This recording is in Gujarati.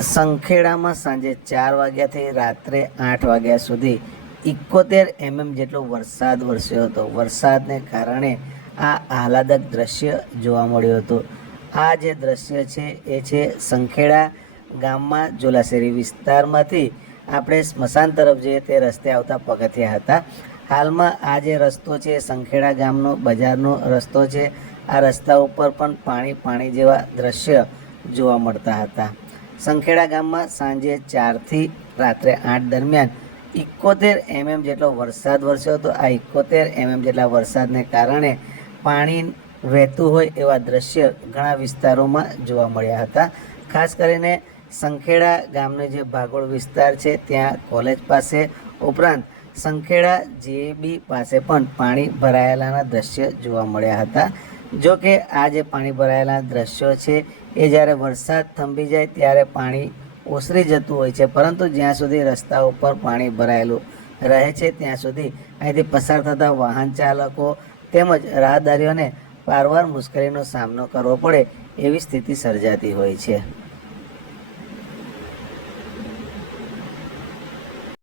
સંખેડામાં સાંજે 4 વાગ્યાથી રાત્રે 8 વાગ્યા સુધી 71 mm જેટલો વરસાદ વરસ્યો હતો. વરસાદને કારણે આ આહલાદક દ્રશ્ય જોવા મળ્યું હતું. આ જે દ્રશ્ય છે એ છે સંખેડા ગામમાં જોલાશેરી વિસ્તારમાંથી આપણે સ્મશાન તરફ જઈએ તે રસ્તે આવતા પગથિયા હતા. હાલમાં આ જે રસ્તો છે સંખેડા ગામનો બજારનો રસ્તો છે. આ રસ્તા ઉપર પણ પાણી જેવા દ્રશ્ય જોવા મળતા હતા. સંખેડા ગામમાં સાંજે 4 થી રાત્રે 8 દરમિયાન 71 mm જેટલો વરસાદ વરસ્યો હતો. આ 71 mm જેટલા વરસાદને કારણે પાણી વહેતું હોય એવા દ્રશ્ય ઘણા વિસ્તારોમાં જોવા મળ્યા હતા. ખાસ કરીને સંખેડા ગામનો જે ભાગોળ વિસ્તાર છે ત્યાં કોલેજ પાસે ઉપરાંત સંખેડા જેબી પાસે પણ પાણી ભરાયેલાના દ્રશ્ય જોવા મળ્યા હતા. જો કે આ જે પાણી ભરાયેલા દ્રશ્યો છે એ જ્યારે વરસાદ થંભી જાય ત્યારે પાણી ઓસરી જતું હોય છે, પરંતુ જ્યાં સુધી રસ્તા ઉપર પાણી ભરાયેલું રહે છે ત્યાં સુધી અહીંથી પસાર થતા વાહન ચાલકો તેમજ રાહદારીઓને વારંવાર મુશ્કેલીનો સામનો કરવો પડે એવી સ્થિતિ સર્જાતી હોય છે.